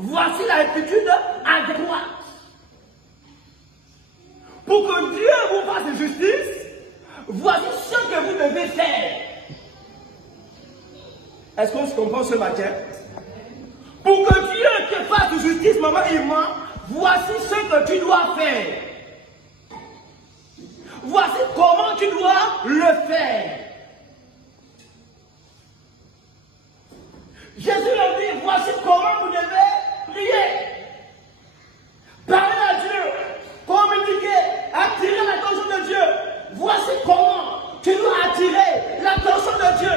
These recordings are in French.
Voici l'attitude adroite. Pour que Dieu vous fasse justice, voici ce que vous devez faire. Est-ce qu'on se comprend ce matin? Pour que Dieu te fasse justice, maman et moi, voici ce que tu dois faire. Voici comment tu dois le faire. Jésus leur dit, voici comment vous devez prier. Parler à Dieu, communiquer, attirer l'attention de Dieu. Voici comment tu dois attirer l'attention de Dieu.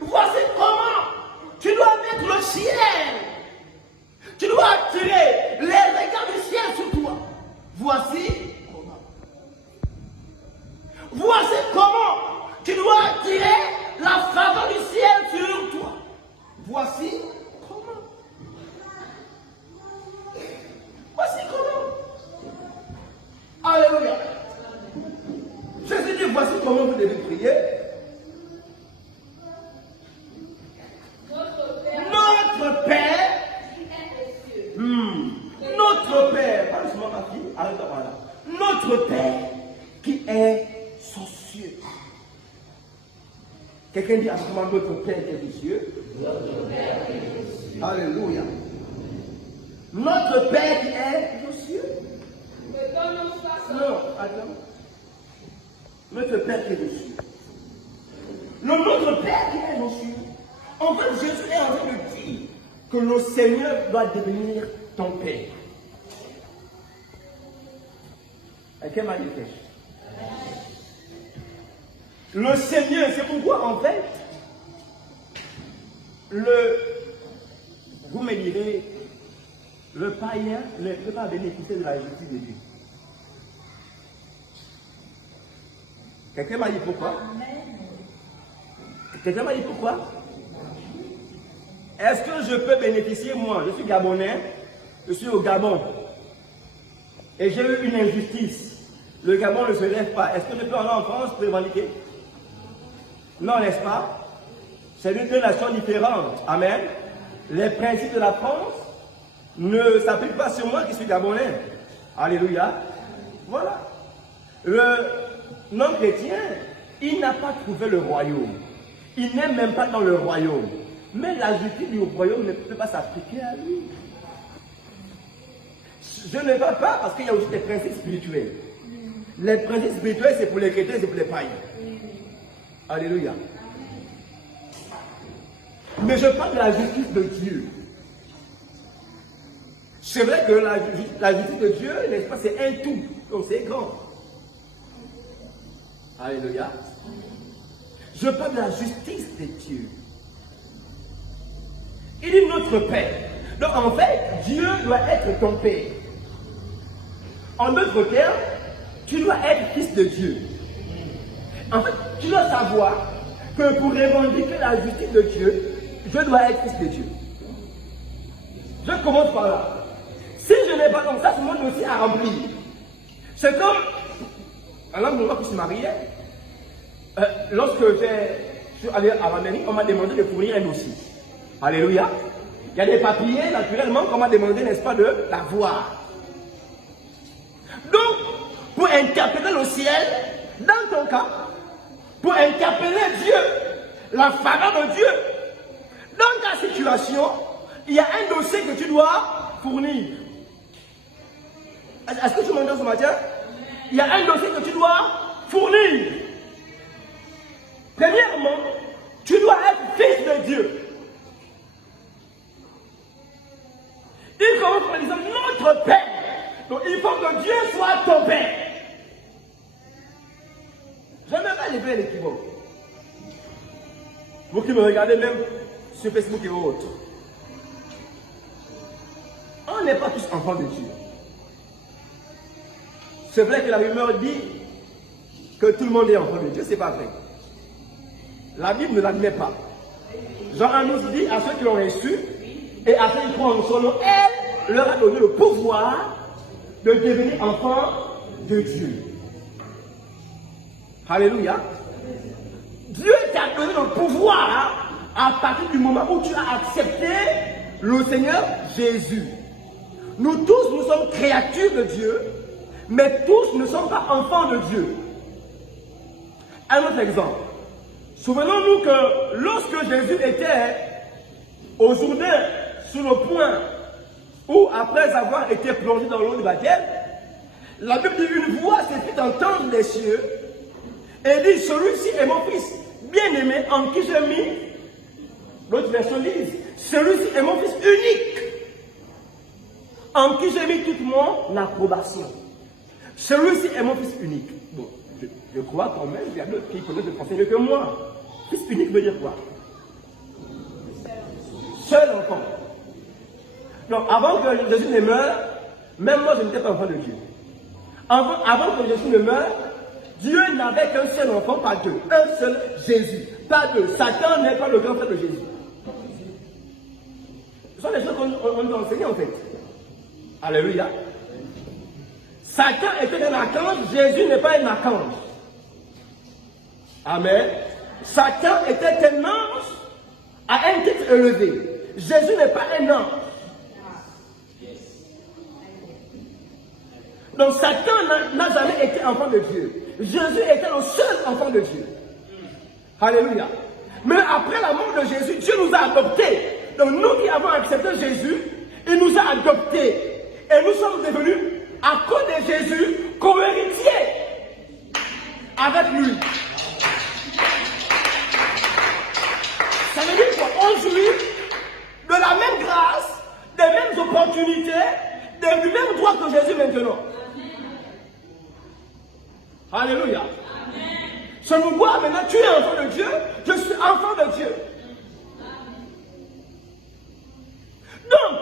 Voici comment tu dois mettre le ciel. Tu dois attirer les regards du ciel sur toi. Voici comment. Voici comment tu dois attirer la faveur du ciel sur toi. Voici comment. Voici comment. Alléluia. Jésus dit, voici comment vous devez prier. Notre Père, notre Père, pas seulement ma fille, arrête-toi par là. Notre Père qui est aux cieux. Quelqu'un dit à ce moment, notre Père qui est aux cieux. Notre Père qui est aux cieux. Alléluia. Notre Père qui est aux cieux. Non, attends. Notre Père qui est aux cieux. Notre Père qui est aux cieux. En fait, Jésus est en train de dire que le Seigneur doit devenir ton Père. Quelqu'un m'a dit le Seigneur, c'est pourquoi en fait, vous me direz, le païen ne peut pas bénéficier de la justice de Dieu. Quelqu'un m'a dit pourquoi? Quelqu'un m'a dit pourquoi? Est-ce que je peux bénéficier, moi, je suis Gabonais, je suis au Gabon, et j'ai eu une injustice. Le Gabon ne se lève pas. Est-ce que je peux aller en France pour revendiquer? Non, n'est-ce pas? C'est deux nations différentes. Amen. Les principes de la France ne s'appliquent pas sur moi qui suis Gabonais. Alléluia. Voilà. Le non-chrétien, il n'a pas trouvé le royaume. Il n'est même pas dans le royaume. Mais la justice du royaume ne peut pas s'appliquer à lui. Je ne vais pas parce qu'il y a aussi des principes spirituels. Les principes spirituels, c'est pour les chrétiens, c'est pour les païens. Alléluia. Mais je parle de la justice de Dieu. C'est vrai que la justice de Dieu, n'est-ce pas, c'est un tout. Donc c'est grand. Alléluia. Je parle de la justice de Dieu. Il dit notre Père. Donc en fait, Dieu doit être ton Père. En d'autres termes, tu dois être fils de Dieu. En fait, tu dois savoir que pour revendiquer la justice de Dieu, je dois être fils de Dieu. Je commence par là. Si je n'ai pas comme ça, ce monde aussi à remplir. C'est comme, alors moi qui suis marié, lorsque je suis allé à la mairie, on m'a demandé de fournir un dossier. Alléluia. Il y a des papiers, naturellement, qu'on m'a demandé, n'est-ce pas, de l'avoir. Donc, pour interpeller le ciel, dans ton cas, pour interpeller Dieu, la faveur de Dieu, dans ta situation, il y a un dossier que tu dois fournir. Est-ce que tu m'entends ce matin? Il y a un dossier que tu dois fournir. Premièrement, tu dois être fils de Dieu. Il commence par disant notre Père. Donc il faut que Dieu soit ton Père. Je n'aime pas les faire l'équivoque. Vous qui me regardez même sur Facebook et autres. On n'est pas tous enfants de Dieu. C'est vrai que la rumeur dit que tout le monde est enfant de Dieu. Ce n'est pas vrai. La Bible ne l'admet pas. Jean nous dit à ceux qui l'ont reçu et à ceux qui croient en son nom, elle leur a donné le pouvoir de devenir enfants de Dieu. Alléluia. Dieu t'a donné le pouvoir à partir du moment où tu as accepté le Seigneur Jésus. Nous tous, nous sommes créatures de Dieu, mais tous ne sommes pas enfants de Dieu. Un autre exemple. Souvenons-nous que lorsque Jésus était au Jourdain, sur le point où, après avoir été plongé dans l'eau du baptême, la Bible dit une voix s'est fait entendre des cieux et dit, celui-ci est mon fils bien-aimé en qui j'ai mis, l'autre version dit, celui-ci est mon fils unique en qui j'ai mis toute mon approbation. Celui-ci est mon fils unique. Bon, je crois quand même qu'il y a d'autres qui connaissent le français mieux que moi. Fils unique veut dire quoi? Seul enfant. Donc, avant que Jésus ne meure, même moi je n'étais pas enfant de Dieu. Avant que Jésus ne meure, Dieu n'avait qu'un seul enfant, pas deux. Un seul Jésus, pas deux. Satan n'est pas le grand frère de Jésus. Ce sont les choses qu'on doit enseigner en fait. Alléluia. Satan était un archange, Jésus n'est pas un archange. Amen. Satan était un ange à un titre élevé. Jésus n'est pas un ange. Donc Satan n'a jamais été enfant de Dieu. Jésus était le seul enfant de Dieu. Alléluia. Mais après la mort de Jésus, Dieu nous a adoptés. Donc nous qui avons accepté Jésus, il nous a adoptés. Et nous sommes devenus, à cause de Jésus, co-héritiers avec lui. Ça veut dire qu'on jouit de la même grâce, des mêmes opportunités, du même droit que Jésus maintenant. Alléluia. Je me vois maintenant, tu es enfant de Dieu, je suis enfant de Dieu. Donc,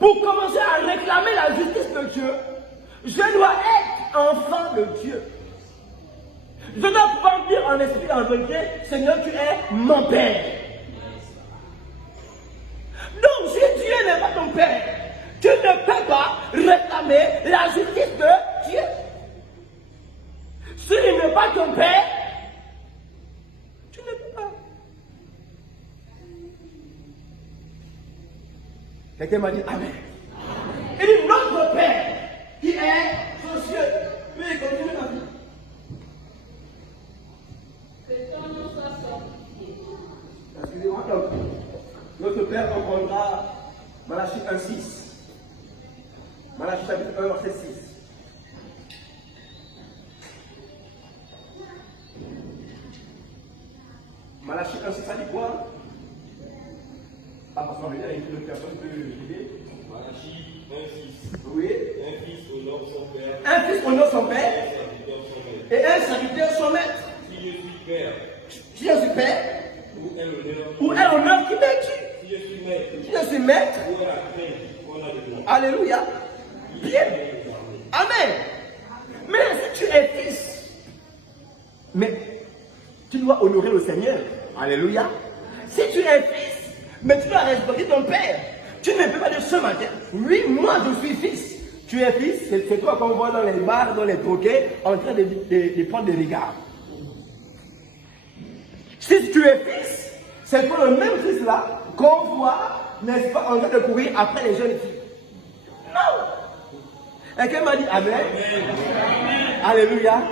pour commencer à réclamer la justice de Dieu, je dois être enfant de Dieu. Je dois pouvoir dire en esprit et en vérité, Seigneur, tu es mon Père. Donc, si Dieu n'est pas ton Père, tu ne peux pas réclamer la justice de Dieu. S'il n'est pas ton Père, tu ne peux pas. Quelqu'un m'a dit Amen. Il dit notre Père qui est aux cieux. Oui, continue ma vie. Que ton nom soit sanctifié. Excusez-moi, donc, notre Père comprendra Malachie 1:6. Malachie chapitre 1, verset 6. Malachie 1:6, ça dit quoi? Ah, parce qu'on a une personne peut l'aider. Malachie 1:6. Oui. Un fils honore son père. Un fils honore son père. Et un serviteur son maître. Si je suis père. Si je suis père. Où est l'honneur qui m'est dû? Si je suis maître. Si je suis maître. Où est la crainte qu'on a de moi? Alléluia. Bien. Amen. Mais si tu es fils, mais tu dois honorer le Seigneur. Alléluia. Si tu es fils, mais tu dois respecter ton père. Tu ne peux pas dire ce matin, oui, moi je suis fils. Tu es fils, c'est toi qu'on voit dans les bars, dans les troquets, en train de prendre des regards. Si tu es fils, c'est toi le même fils là qu'on voit, n'est-ce pas, en train de courir après les jeunes filles. Non. Et quelqu'un m'a dit Amen. Amen. Alléluia.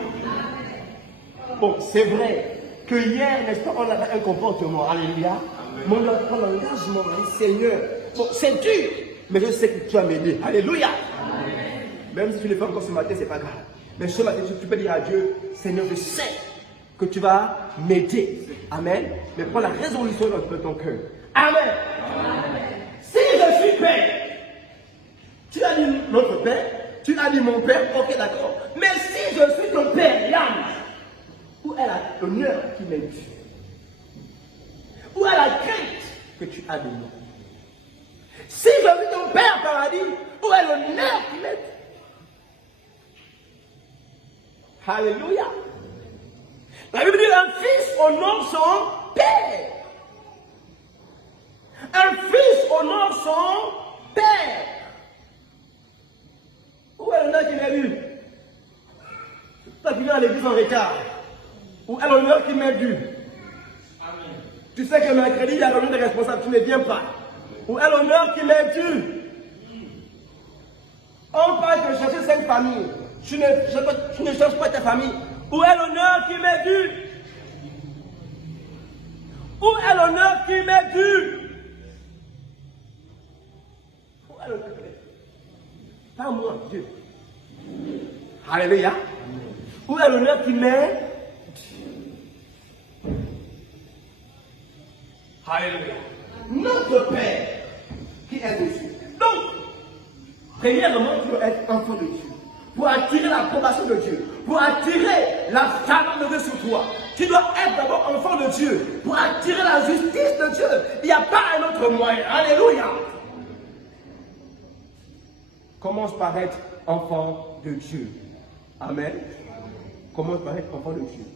Bon, c'est vrai que hier, n'est-ce pas, on avait un comportement. Alléluia. Mais on doit prendre l'engagement, on dit Seigneur, bon, c'est dur, mais je sais que tu vas m'aider. Alléluia. Amen. Même si tu ne le fais encore ce matin, c'est pas grave. Mais ce matin, tu peux dire à Dieu, Seigneur, je sais que tu vas m'aider. Amen. Mais prends la résolution de ton cœur. Amen. Amen. Si je suis père, tu as dit notre père, tu as dit mon père, ok d'accord. Mais si je suis ton père, Yann, où est l'honneur qui m'est dû? Où est la crainte que tu as de moi? Si je suis ton père, paradis, où est l'honneur qui m'est dû? Alléluia. La Bible dit un fils honore son père. Un fils honore son père. Où est l'honneur qui m'est dû? Toi qui viens à l'église en retard. Où est l'honneur qui m'est dû? Tu sais que mercredi, il y a réunion des responsables, tu ne viens pas. Où est l'honneur qui m'est dû? On parle de chercher cette famille. Tu ne cherches pas ta famille. Où est l'honneur qui m'est dû? Où est l'honneur qui m'est dû? Où est l'honneur qui m'est dû? Pas moi, Dieu. Alléluia. Où est l'honneur qui m'est dû? Alléluia. Notre Père qui est aux cieux. Donc, premièrement, tu dois être enfant de Dieu. Pour attirer l'approbation de Dieu, pour attirer la faveur de Dieu sur toi, tu dois être d'abord enfant de Dieu. Pour attirer la justice de Dieu, il n'y a pas un autre moyen. Alléluia. Commence par être enfant de Dieu. Amen. Commence par être enfant de Dieu.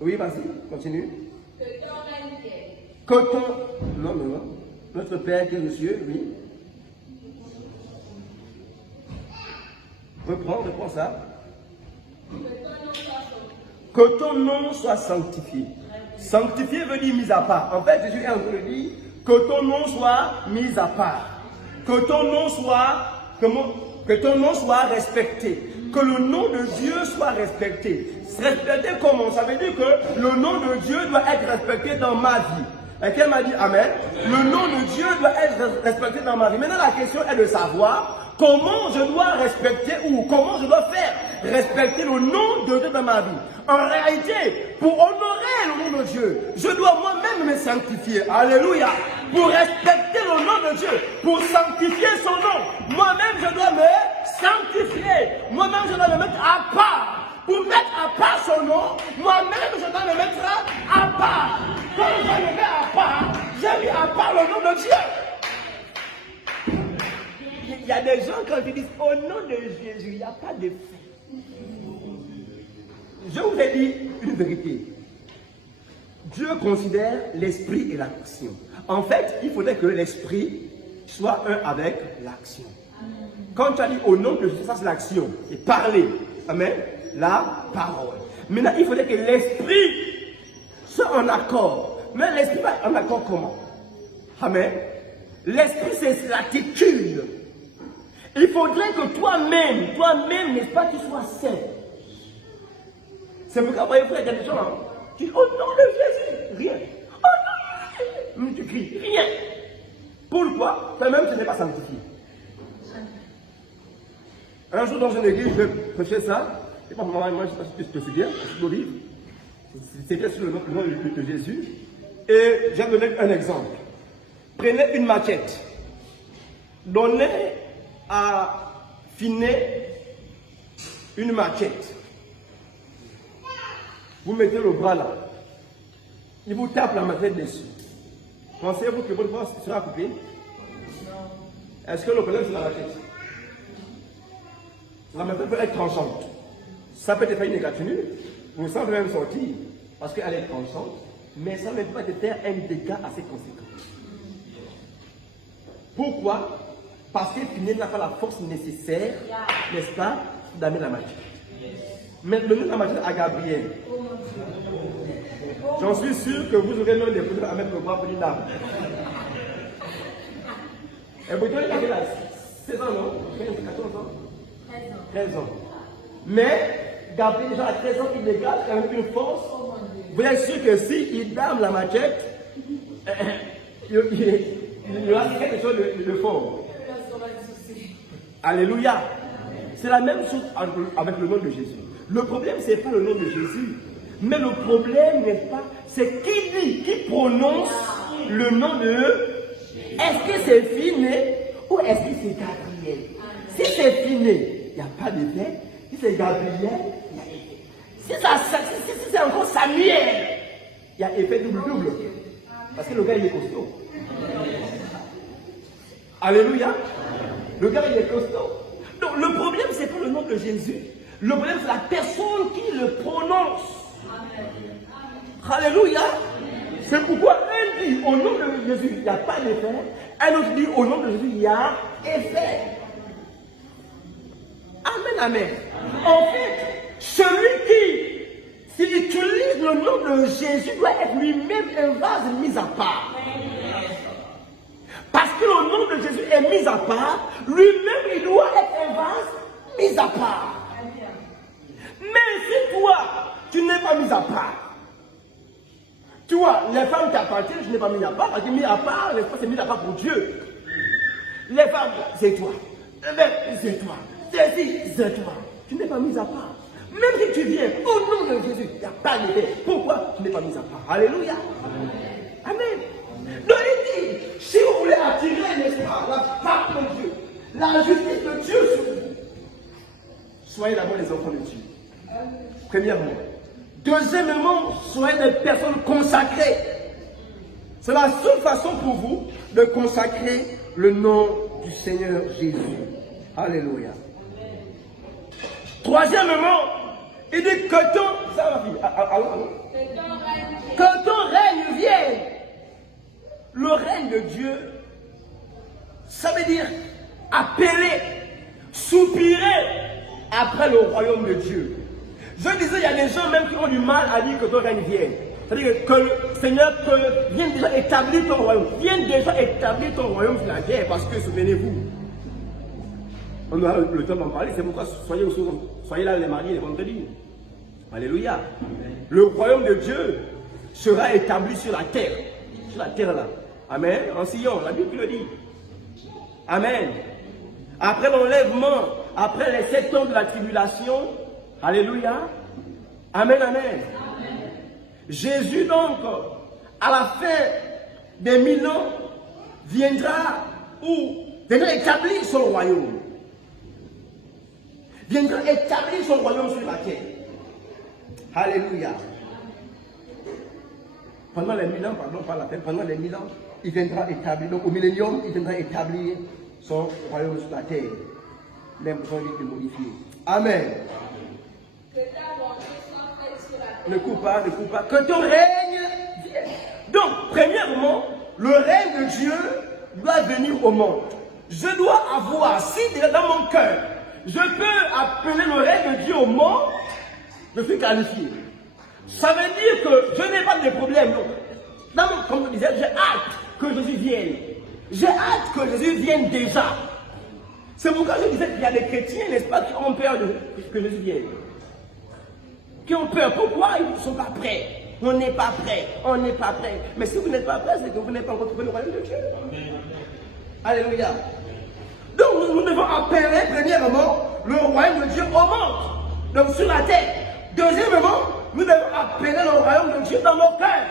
Oui, vas-y, continue. Que ton règne vienne. Que ton... Non, non, non. Notre Père qui est aux cieux, oui. Reprends ça. Que ton nom soit sanctifié. Sanctifié veut dire mis à part. En fait, Jésus est en train de dire que ton nom soit mis à part. Que ton nom soit, que ton nom soit respecté. Que le nom de Dieu soit respecté. Respecté comment? Ça veut dire que le nom de Dieu doit être respecté dans ma vie. Et qu'elle m'a dit Amen. Le nom de Dieu doit être respecté dans ma vie. Maintenant, la question est de savoir comment je dois respecter ou comment je dois faire respecter le nom de Dieu dans ma vie. En réalité, pour honorer le nom de Dieu, je dois moi-même me sanctifier. Alléluia. Pour respecter le nom de Dieu, pour sanctifier son nom, moi-même je dois me sanctifier. Moi-même je dois me mettre à part. Pour mettre à part son nom, moi-même je dois me mettre à part. Quand je me mets à part, j'ai mis à part le nom de Dieu. Il y a des gens quand ils disent au nom de Jésus, il n'y a pas de fait. Je vous ai dit une vérité. Dieu considère l'esprit et l'action. En fait, il faudrait que l'esprit soit un avec l'action. Quand tu as dit au nom de Jésus, ça c'est l'action. Et parler. Amen. La parole. Maintenant, il faudrait que l'esprit soit en accord. Mais l'esprit va en accord comment? Amen. L'esprit, c'est l'attitude. Il faudrait que toi-même, n'est-ce pas, tu sois saint. C'est pourquoi, voyez, frère, il y a des gens, hein, tu dis, au nom de Jésus, rien. Au nom de Jésus, tu cries, rien. Pourquoi? Toi-même, tu n'es pas sanctifié. Un jour, dans une église, je vais prêcher ça. Et moi, je ne sais pas si tu te souviens, c'est le livre. C'était sur le nom de Jésus. Et je vais donner un exemple. Prenez une maquette. Donnez à Finet une maquette. Vous mettez le bras là. Il vous tape la maquette dessus. Pensez-vous que votre bras sera coupé? Est-ce que le problème c'est la maquette? La maquette peut être tranchante. Ça peut te faire une égratignure. Vous semblez même sortir parce qu'elle est tranchante. Mais ça ne peut pas te faire un dégât assez conséquent. Pourquoi? Parce que Finet n'a pas la force nécessaire, n'est-ce pas, d'amener la matière. Mais donnez la matière à Gabriel. J'en suis sûr que vous aurez même des problèmes à mettre le bras pour une dame. Et vous donnez la 16 ans, non? 15, 14 ans? 13 ans. Mais Gabriel, déjà à 13 ans, il dégage quand même une force. Vous êtes sûr que s'il dame la machette, il y aura quelque chose de fort. Alléluia. C'est la même chose avec le nom de Jésus. Le problème, ce n'est pas le nom de Jésus. Mais le problème, n'est-ce pas, c'est qui dit, qui prononce le nom de... Est-ce que c'est Finet ou est-ce que c'est Gabriel? Si c'est Finet, il n'y a pas d'effet. Si c'est Gabriel, il y a effet. Si c'est encore Samuel, il y a effet double-double. Parce que le gars, il est costaud. Alléluia. Le gars, il est costaud. Donc, le problème, c'est pas le nom de Jésus. Le problème, c'est la personne qui le prononce. Alléluia. C'est pourquoi un dit au nom de Jésus, il n'y a pas d'effet. Un autre dit au nom de Jésus, il y a effet. Amen, amen. En fait, celui qui, s'il utilise le nom de Jésus, doit être lui-même un vase mis à part. est mis à part, lui-même, il doit être un vase mis à part. Mais si toi, tu n'es pas mis à part, tu vois, les femmes t'appartiennent, je n'ai pas mis à part, parce que mis à part, les femmes, c'est mis à part pour Dieu. Les femmes, c'est toi. Les mecs, c'est toi. C'est si, c'est toi. Tu n'es pas mis à part. Même si tu viens au nom de Jésus, il n'y a pas de paix. Pourquoi tu n'es pas mis à part? Alléluia. Amen. Donc il dit, si vous voulez attirer, n'est-ce pas, la part de Dieu, la justice de Dieu sur vous, soyez d'abord les enfants de Dieu. Premièrement. Deuxièmement, soyez des personnes consacrées. C'est la seule façon pour vous de consacrer le nom du Seigneur Jésus. Alléluia. Troisièmement, il dit que ton... Ça va finir. Allons. Que ton règne vienne. Le règne de Dieu, ça veut dire appeler, soupirer après le royaume de Dieu. Je disais, il y a des gens même qui ont du mal à dire que ton règne vienne. C'est-à-dire que le Seigneur vienne déjà établir ton royaume. Vienne déjà établir ton royaume sur la terre. Parce que, souvenez-vous, on aura le temps d'en parler. C'est pourquoi soyez là les mardis et les vendredis. Alléluia. Le royaume de Dieu sera établi sur la terre. Sur la terre là. Amen. En Sion, la Bible le dit. Amen. Après l'enlèvement, après les 7 ans de la tribulation, alléluia. Amen, amen. Jésus donc, à la fin des 1000 ans, viendra établir son royaume. Viendra établir son royaume sur la terre. Alléluia. Pendant les 1000 ans, pardon, pas la peine, pendant les 1000 ans, il viendra établir, donc au millénium, il viendra établir son royaume sur la terre. Même besoin de modifier. Amen. Ne coupe pas. Que ton règne vienne. Donc, premièrement, le règne de Dieu doit venir au monde. Je dois avoir, si dans mon cœur, je peux appeler le règne de Dieu au monde, je suis qualifié. Ça veut dire que je n'ai pas de problème. Comme je disais, j'ai hâte que Jésus vienne. J'ai hâte que Jésus vienne déjà. C'est pourquoi je disais qu'il y a des chrétiens, n'est-ce pas, qui ont peur que Jésus vienne. Qui ont peur. Pourquoi ils ne sont pas prêts? On n'est pas prêts. Mais si vous n'êtes pas prêts, c'est que vous n'avez pas encore trouvé le royaume de Dieu. Alléluia. Donc nous devons appeler premièrement le royaume de Dieu au monde. Donc sur la terre. Deuxièmement, nous devons appeler le royaume de Dieu dans nos cœurs.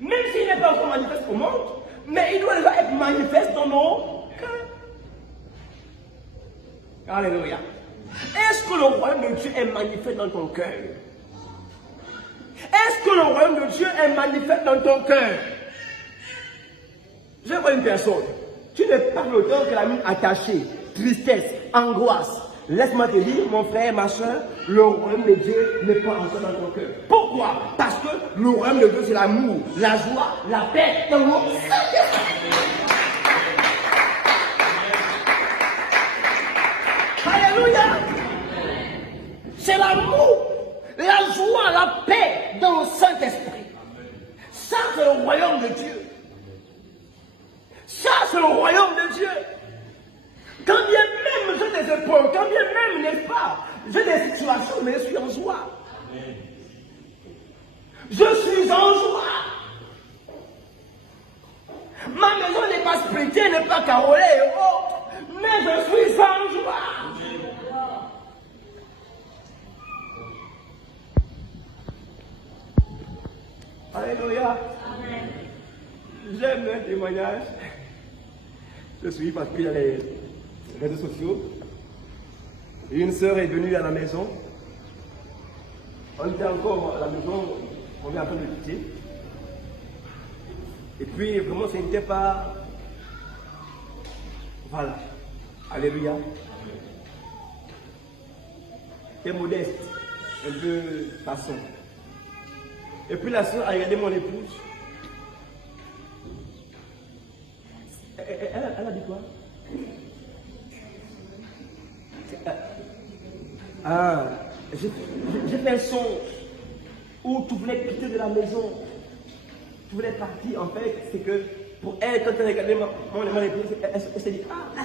Même s'il n'est pas encore manifeste au monde, mais il doit déjà être manifeste dans nos cœurs. Alléluia. Est-ce que le royaume de Dieu est manifeste dans ton cœur? Est-ce que le royaume de Dieu est manifeste dans ton cœur? Je vois une personne. Tu ne parles autant que la mine attachée, tristesse, angoisse. Laisse-moi te dire, mon frère, ma soeur, le royaume de Dieu n'est pas encore dans ton cœur. Pourquoi? Parce que le royaume de Dieu, c'est l'amour, la joie, la paix dans mon Alléluia. C'est l'amour, la joie, la paix dans le Saint-Esprit. Ça, c'est le royaume de Dieu. Ça, c'est le royaume de Dieu. Quand bien même j'ai des épreuves, quand bien même, n'est-ce pas, j'ai des situations, mais je suis en joie. Je suis en joie. Ma maison n'est pas splittée, n'est pas carrelée et autres, mais je suis en joie. Alléluia. J'aime le témoignage. Je suis parce qu'il y a les réseaux sociaux. Et une sœur est venue à la maison. On était encore à la maison, on est en train de quitter. Et puis vraiment ce n'était pas... Voilà. Alléluia. C'était modeste, un peu façon. Et puis la sœur a regardé mon épouse. Elle a dit quoi? J'ai fait un songe où tu voulais quitter de la maison. Tu voulais partir. En fait, c'est que Pour elle, quand elle a regardé mon épouse, elle s'est dit, ah,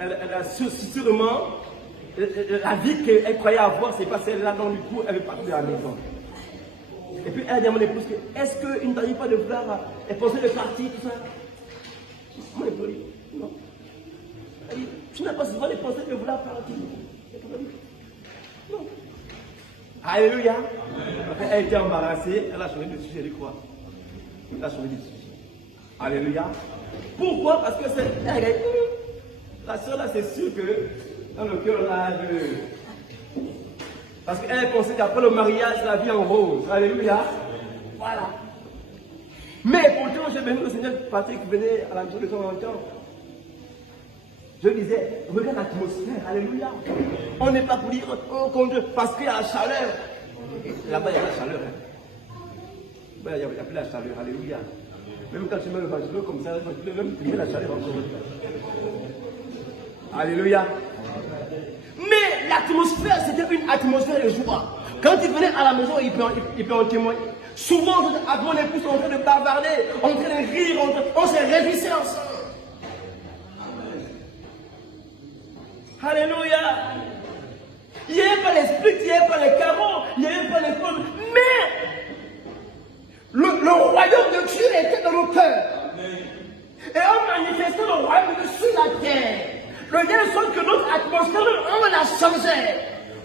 elle a sûrement, la vie qu'elle croyait avoir, c'est pas celle-là, donc du coup, elle veut partir de la maison. Et puis elle a dit à mon épouse, est-ce qu'il ne t'arrive pas de vouloir, elle pensait de partir, tout ça. Mon épouse dit, non. Elle dit, tu n'as pas souvent pensé de vouloir partir. Non. Alléluia. Après, elle était embarrassée, elle a changé de sujet, je crois. Elle a changé de sujet. Alléluia. Pourquoi? Parce que c'est la soeur là, c'est sûr que dans le cœur là, parce qu'elle pensait qu'après le mariage, la vie en rose. Alléluia. Voilà. Mais pourtant, j'ai venu le Seigneur Patrick venait à la maison de temps en temps. Je disais, regarde l'atmosphère, alléluia. On n'est pas pour dire, oh, contre, parce qu'il y a la chaleur. Là-bas, il y a la chaleur. Hein. Il n'y a plus la chaleur, alléluia. Même quand tu mets le ventilo comme ça, il y a la chaleur encore. Alléluia. Mais l'atmosphère, c'était une atmosphère de joie. Quand il venait à la maison, il peut en témoigner. Souvent, avec mon épouse, on est en train de bavarder, on est en train de rire, on s'est réjouissé ensemble. Alléluia. Il n'y avait pas l'esprit, il n'y avait pas les carreaux, il n'y avait pas les pommes. Mais le royaume de Dieu était dans nos cœurs. Et on manifestait le royaume de Dieu sur la terre. Le Dieu sonne que notre atmosphère, on l'a changé.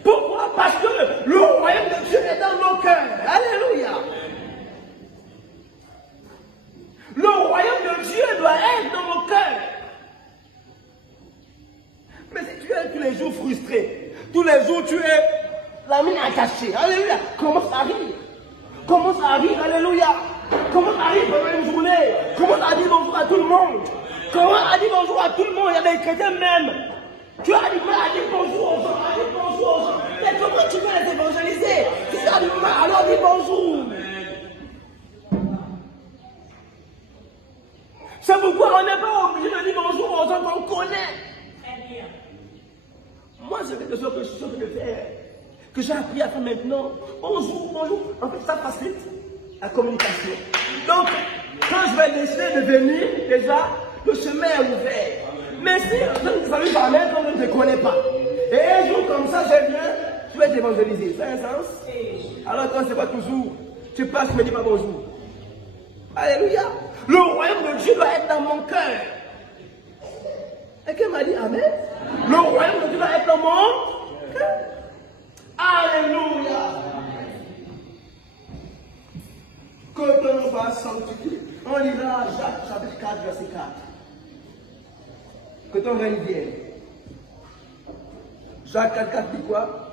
Pourquoi? Parce que le royaume de Dieu est dans nos cœurs. Alléluia. Le royaume de Dieu doit être dans nos cœurs. Mais si tu es tous les jours frustré, tous les jours tu es la mine attachée, alléluia, commence à rire. Commence à rire, alléluia. Commence à rire pendant une journée. Commence à dire bonjour à tout le monde. Commence à dire bonjour à tout le monde. Il y a des chrétiens même. Tu as du mal à dire bonjour aux gens, à dire bonjour aux gens. Mais comment tu peux les évangéliser? Si tu as du mal, alors dis bonjour. C'est pourquoi on n'est pas obligé de dire bonjour aux gens qu'on connaît. Moi, c'est quelque chose que je suis en train de faire, que j'ai appris à faire maintenant. Bonjour, bonjour. En fait, ça facilite la communication. Donc, quand je vais décider de venir, déjà, le chemin est ouvert. Mais si je ne salue pas même quand je ne te connais pas, et un jour comme ça, je viens, tu vas t'évangéliser. Ça a un sens? Alors, quand c'est pas toujours, tu passes, tu ne me dis pas bonjour. Alléluia. Le royaume de Dieu doit être dans mon cœur. Et qu'elle m'a dit Amen. Le royaume de Dieu doit être dans mon cœur. Alléluia. Que l'on va sanctifier. On lira Jacques chapitre 4, verset 4. Que ton règne vienne. Jacques 4, 4 dit quoi?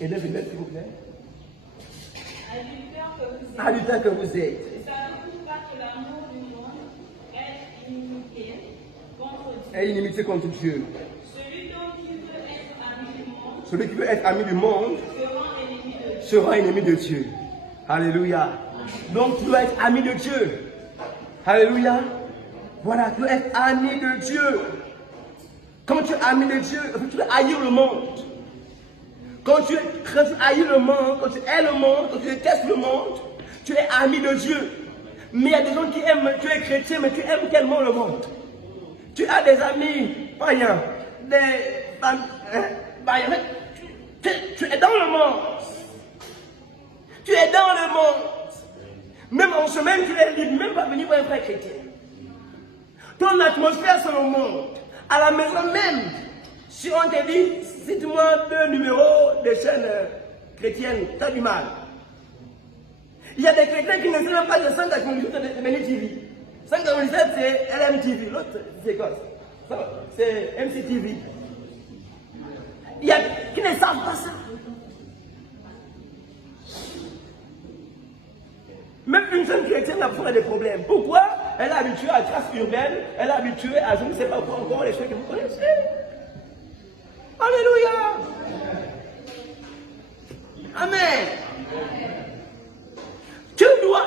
Et lève-le, s'il vous plaît. Adultère que vous êtes. Savez-vous pas que l'amour du monde est inimitié contre Dieu? Est inimitié contre Dieu. Celui donc qui veut être ami du monde, Celui qui veut être ami du monde sera ennemi de Dieu. sera ennemi de Dieu. Alléluia. Donc tu dois être ami de Dieu. Alléluia. Voilà, tu dois être ami de Dieu. Quand tu es ami de Dieu, tu dois haïr le monde. Quand tu haïs le monde, quand tu hais le monde, quand tu détestes le monde, tu es ami de Dieu. Mais il y a des gens qui aiment, tu es chrétien, mais tu aimes tellement le monde. Tu as des amis païens, tu es dans le monde. Tu es dans le monde. Même en semaine, tu es libre, même pas venir voir un frère chrétien. Ton atmosphère, c'est le monde. À la maison même, si on te dit, cite-moi 2 numéros de chaînes chrétiennes, tu as du mal. Il y a des chrétiens qui ne savent même pas le 197 de Béni TV. 197 c'est LMTV, l'autre c'est quoi? C'est MCTV. Il y a qui ne savent pas ça. Même une jeune chrétienne a parfois des problèmes. Pourquoi? Elle est habituée à la trace urbaine, elle est habituée à je ne sais pas quoi encore, les choses que vous connaissez. Alléluia. Amen. Tu dois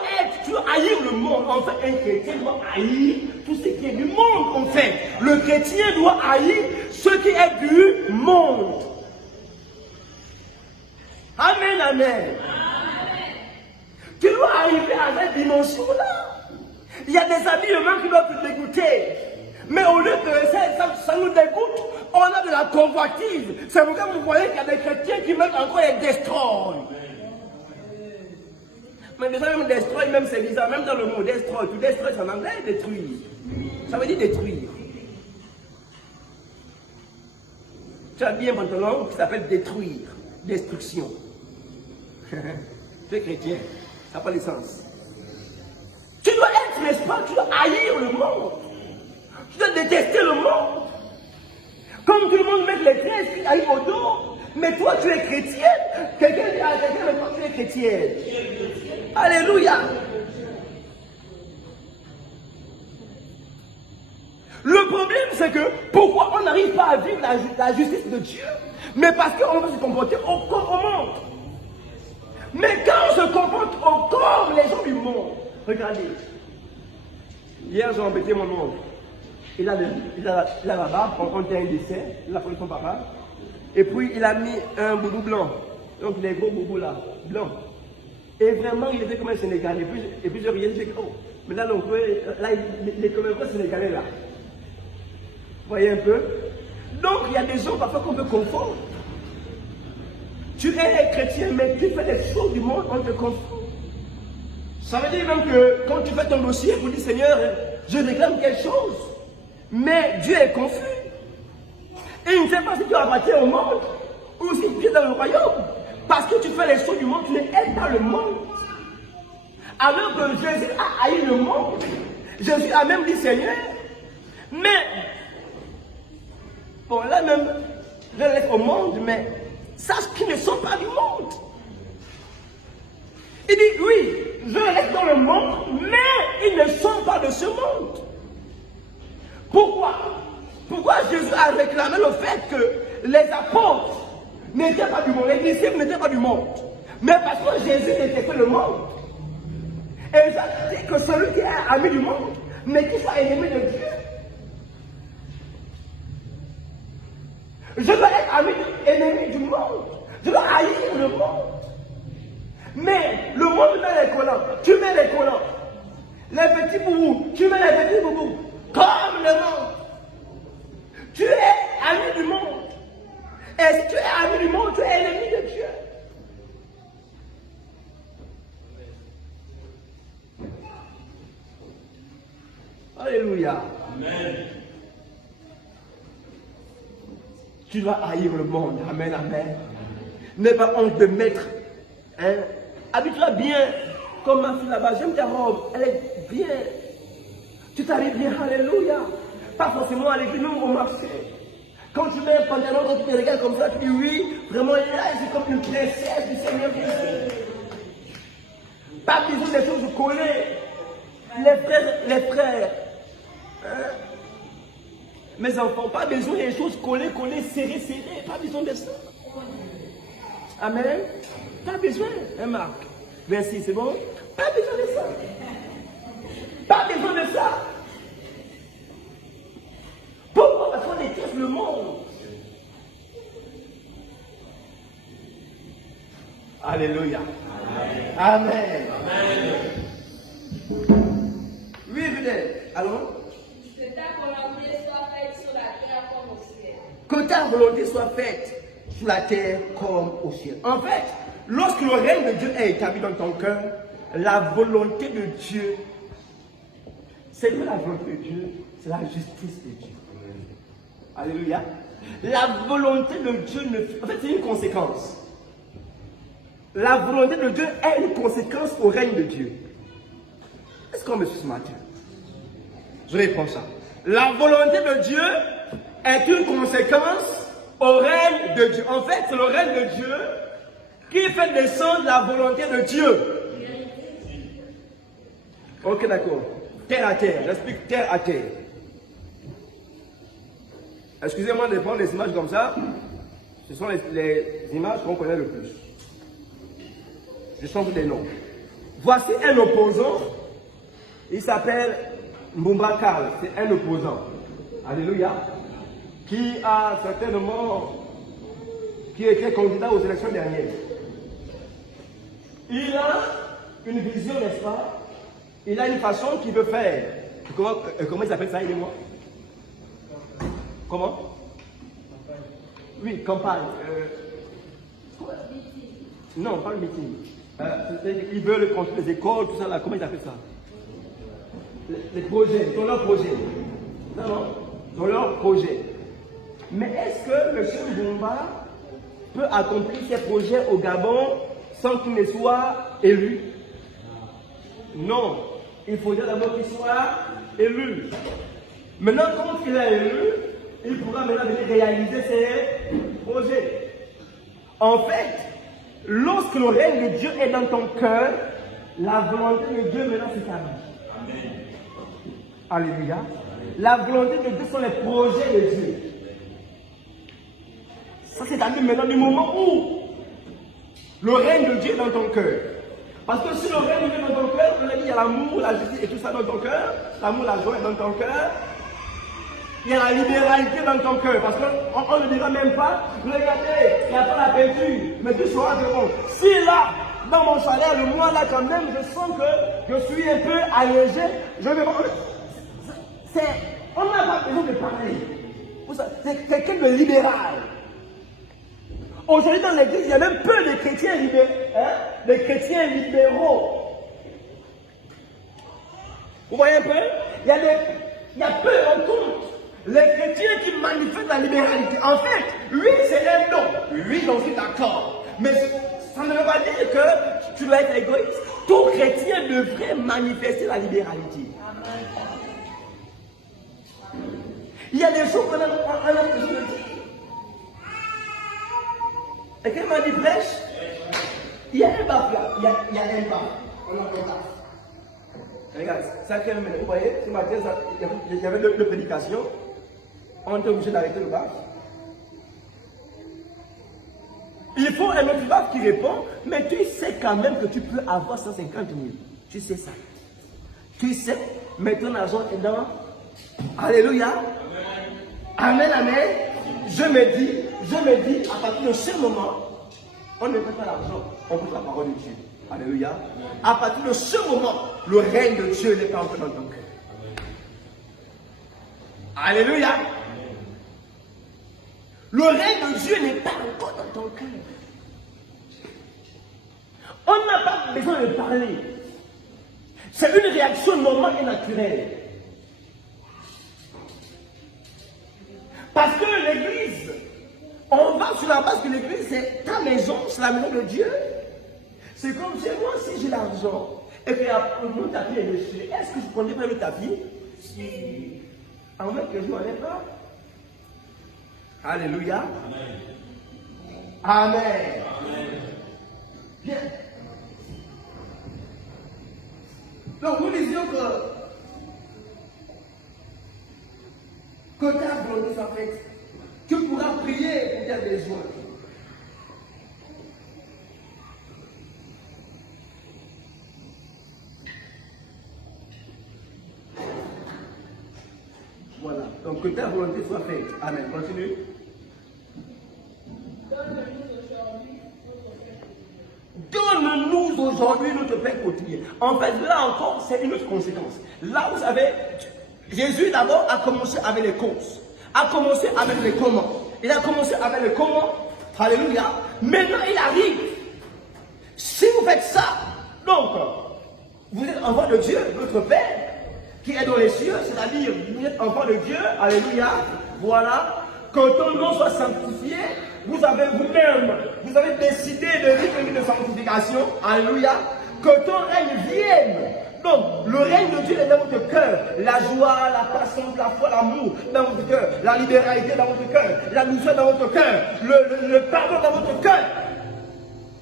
haïr le monde. En fait, un chrétien doit haïr tout ce qui est du monde, en fait. Le chrétien doit haïr ce qui est du monde. Amen, amen. amen. Tu dois arriver à cette dimension-là. Il y a des habillements qui doivent te dégoûter. Mais au lieu que ça nous dégoûte, on a de la convoitise. C'est pourquoi vous voyez qu'il y a des chrétiens qui mettent encore les destroy. Mais déjà même destroy, même c'est bizarre, même dans le mot destroy, tout destroy c'est en anglais, détruire. Ça veut dire détruire. Tu as bien un pantalon qui s'appelle détruire, destruction. Tu es chrétien, ça n'a pas de sens. Tu dois être, n'est-ce pas, tu dois haïr le monde. Tu dois détester le monde. Comme tout le monde met les tresses qui arrivent au dos. Mais toi, tu es chrétienne. Quelqu'un dit à quelqu'un, mais toi, tu es chrétienne. Alléluia. Le problème, c'est que pourquoi on n'arrive pas à vivre la justice de Dieu? Mais parce qu'on va se comporter au monde. Mais quand on se comporte au corps, les gens du monde, regardez. Hier, j'ai embêté mon oncle. Il a la barbe, on tient un dessin, il a pris son papa. Et puis, il a mis un boubou blanc. Donc, les gros boubous là, blancs. Et vraiment, il était comme un Sénégalais. Et puis je riais, je dis, oh, mais là, il est comme un vrai Sénégalais là. Vous voyez un peu? Donc, il y a des gens parfois qu'on peut confondre. Tu es chrétien, mais tu fais les choses du monde, on te confond. Ça veut dire même que quand tu fais ton dossier, vous dites, Seigneur, je réclame quelque chose. Mais Dieu est confus. Et il ne sait pas si tu appartiens au monde ou si tu es dans le royaume. Parce que tu fais les choses du monde, tu n'es pas le monde. Alors que Jésus a haï le monde, Jésus a même dit Seigneur. Mais, bon là même, je laisse au monde, mais sache qu'ils ne sont pas du monde. Il dit oui, je les laisse dans le monde, mais ils ne sont pas de ce monde. Pourquoi? Pourquoi Jésus a réclamé le fait que les apôtres n'étaient pas du monde, les disciples n'étaient pas du monde? Mais parce que Jésus n'était pas le monde. Et ça dit que celui qui est ami du monde, mais qui soit ennemi de Dieu. Je dois être ennemi du monde. Je dois haïr le monde. Mais le monde met les collants. Tu mets les collants. Les petits boubous. Tu mets les petits boubous. Comme le monde. Tu es ami du monde. Et si tu es ami du monde, tu es ennemi de Dieu. Alléluia. Amen. Tu dois haïr le monde. Amen, amen. N'aie pas honte de mettre. Hein? Habille-toi bien. Comme ma fille là-bas. J'aime ta robe. Elle est bien. Tu t'habilles bien. Alléluia. Pas forcément à l'église, même au marché. Quand tu mets un pantalon, quand tu te regardes comme ça, tu dis oui, vraiment là, c'est comme une princesse du Seigneur Jésus. Pas besoin des choses collées. Les frères. Hein? Mes enfants, pas besoin des choses collées, serrées. Pas besoin de ça. Amen. Pas besoin. Hein, Marc? 26, c'est bon? Pas besoin de ça. Pas besoin de ça. Pourquoi? Parce qu'on déteste le monde. Alléluia. Amen. Amen. Oui, peut-être. Allons. Que ta volonté soit faite sur la terre comme au ciel. Que ta volonté soit faite sur la terre comme au ciel. En fait, lorsque le règne de Dieu est établi dans ton cœur, la volonté de Dieu, c'est que la volonté de Dieu, c'est la justice de Dieu. Alléluia. La volonté de Dieu, en fait, c'est une conséquence. La volonté de Dieu est une conséquence au règne de Dieu. Est-ce qu'on me suit ce matin? Je réponds ça. La volonté de Dieu est une conséquence au règne de Dieu. En fait, c'est le règne de Dieu qui fait descendre la volonté de Dieu. Ok, d'accord. Terre à terre. J'explique terre à terre. Excusez-moi de prendre des images comme ça. Ce sont les images qu'on connaît le plus. Je change des noms. Voici un opposant. Il s'appelle Mbumba Karl. C'est un opposant. Alléluia. Qui a certainement qui était candidat aux élections dernières. une vision, n'est-ce pas? Il a une façon qu'il veut faire. Comment il s'appelle ça, aidez-moi? Comment? Oui, campagne. Non, pas le meeting. Ils veulent construire des écoles, tout ça là. Comment ils appellent ça? Les projets, dans leur projet. Non, dans leur projet. Mais est-ce que M. Mbumba peut accomplir ses projets au Gabon sans qu'il ne soit élu? Non. Il faudrait d'abord qu'il soit élu. Maintenant, quand il est élu, il pourra maintenant venir réaliser ses projets. En fait, lorsque le règne de Dieu est dans ton cœur, la volonté de Dieu maintenant s'établit. Alléluia. La volonté de Dieu sont les projets de Dieu. Ça c'est-à-dire maintenant du moment où le règne de Dieu est dans ton cœur. Parce que si le règne de Dieu est dans ton cœur, on a dit il y a l'amour, la justice et tout ça dans ton cœur. L'amour, la joie est dans ton cœur. Il y a la libéralité dans ton cœur. Parce qu'on ne dira même pas, regardez, il n'y a pas la peinture. Mais tu sauras que bon, si là, dans mon salaire, le mois là quand même, je sens que je suis un peu allégé, je vais... On n'a pas besoin de parler. C'est quelqu'un de libéral. Aujourd'hui dans l'église, il y a même peu de chrétiens libéraux. Des chrétiens libéraux. Vous voyez un peu? Il y a peu en compte. Les chrétiens qui manifestent la libéralité. En fait, oui, c'est un non. Oui, j'en suis d'accord. Mais ça ne veut pas dire que tu dois être égoïste. Tout chrétien devrait manifester la libéralité. Il y a des choses qu'on a besoin de dire. Et quand il m'a dit prêche, il y a un baf là. Il y a un baf. On entend ça. Regarde, ça quand même, vous voyez, ce matin, il y avait deux prédications. On était obligé d'arrêter le baf. Il faut un autre baf qui répond, mais tu sais quand même que tu peux avoir 150 000. Tu sais ça. Tu sais, mais ton argent est dans. Alléluia. Amen, amen. Je me dis, à partir de ce moment, on ne fait pas l'argent, on fait la parole de Dieu. Alléluia. À partir de ce moment, le règne de Dieu n'est pas encore dans ton cœur. Alléluia. Le règne de Dieu n'est pas encore dans ton cœur. On n'a pas besoin de parler. C'est une réaction normale et naturelle. Parce que l'église, on va sur la base que l'église, c'est ta maison, c'est la maison de Dieu. C'est comme chez moi, si j'ai l'argent et que mon tapis est déchiré, est-ce que je prendrai pas le tapis? Si. En fait, que je n'en ai pas. Alléluia. Amen. Amen. Bien. Donc nous disions que ta volonté soit faite. Tu pourras prier pour tes besoins. Voilà. Donc que ta volonté soit faite. Amen. Continue. Donne-nous aujourd'hui notre pain quotidien. En fait, là encore, c'est une autre conséquence. Là, vous savez, Jésus d'abord a commencé avec les causes, a commencé avec les comment. Il a commencé avec les comment. Alléluia. Maintenant, il arrive. Si vous faites ça, donc, vous êtes enfant de Dieu, votre Père, qui est dans les cieux, c'est-à-dire, vous êtes enfant de Dieu. Alléluia. Voilà. Que ton nom soit sanctifié. Vous avez vous-même, vous avez décidé de vivre de sanctification. Alléluia. Que ton règne vienne. Donc, le règne de Dieu est dans votre cœur. La joie, la patience, la foi, l'amour dans votre cœur. La libéralité dans votre cœur. La douceur dans votre cœur. Le pardon dans votre cœur.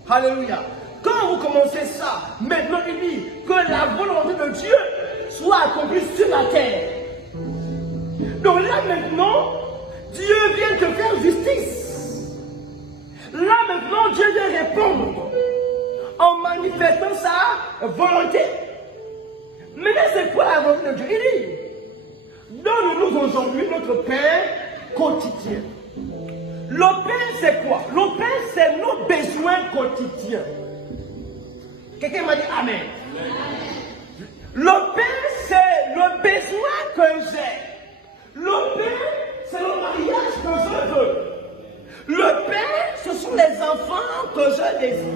Alléluia. Quand vous commencez ça, maintenant il dit que la volonté de Dieu soit accomplie sur la terre. Donc là maintenant, Dieu vient te faire justice. Là maintenant, Dieu vient répondre en manifestant sa volonté. Maintenant, c'est quoi la volonté de Dieu? Il dit, donne-nous aujourd'hui notre pain quotidien. Le pain, c'est quoi? Le pain, c'est nos besoins quotidiens. Quelqu'un m'a dit Amen. Le pain, c'est le besoin que j'ai. Le pain, c'est le mariage que je veux. Le pain, ce sont les enfants que je désire.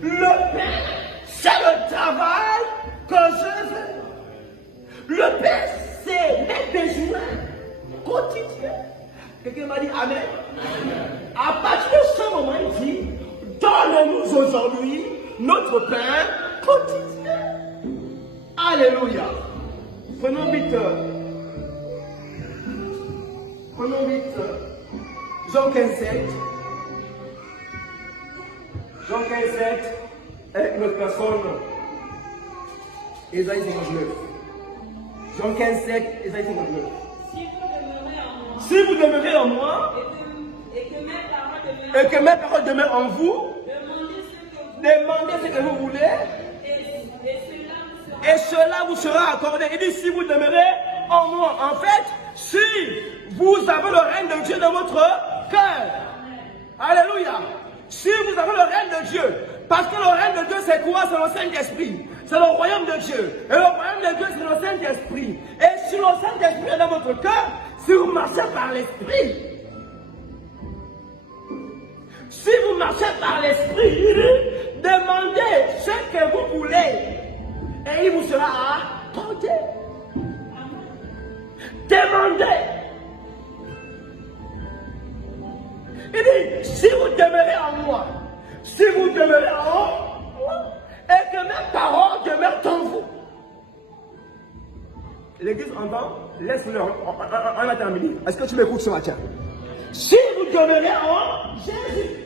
Le pain, c'est le travail que je veux. Le pain, c'est mes besoins quotidiens. Quelqu'un m'a dit Amen. À partir de ce moment, il dit, donne-nous aujourd'hui notre pain quotidien. Alléluia. Prenons vite. Prenons vite. Jean 15,7. Jean 15,7 est une autre personne. Ésaïe 59. Jean 15,7, Ésaïe 59. Si vous demeurez en moi, Si vous demeurez en moi, et que mes paroles demeurent et que mes paroles demeurent en vous, demandez ce que vous voulez, et cela vous sera accordé. Il dit si vous demeurez en moi. En fait, si vous avez le règne de Dieu dans votre cœur. Alléluia. Si vous avez le règne de Dieu. Parce que le règne de Dieu c'est quoi? C'est le Saint-Esprit. C'est le royaume de Dieu. Et le royaume de Dieu c'est le Saint-Esprit. Et si le Saint-Esprit est dans votre cœur, si vous marchez par l'Esprit, si vous marchez par l'Esprit, demandez ce que vous voulez. Et il vous sera accordé. Demandez. Il dit, si vous demeurez en moi, si vous demeurez en moi, et que mes paroles demeurent en vous. L'église entend, laisse-le, on a terminé. Est-ce que tu m'écoutes ce matin? Si vous demeurez en Jésus,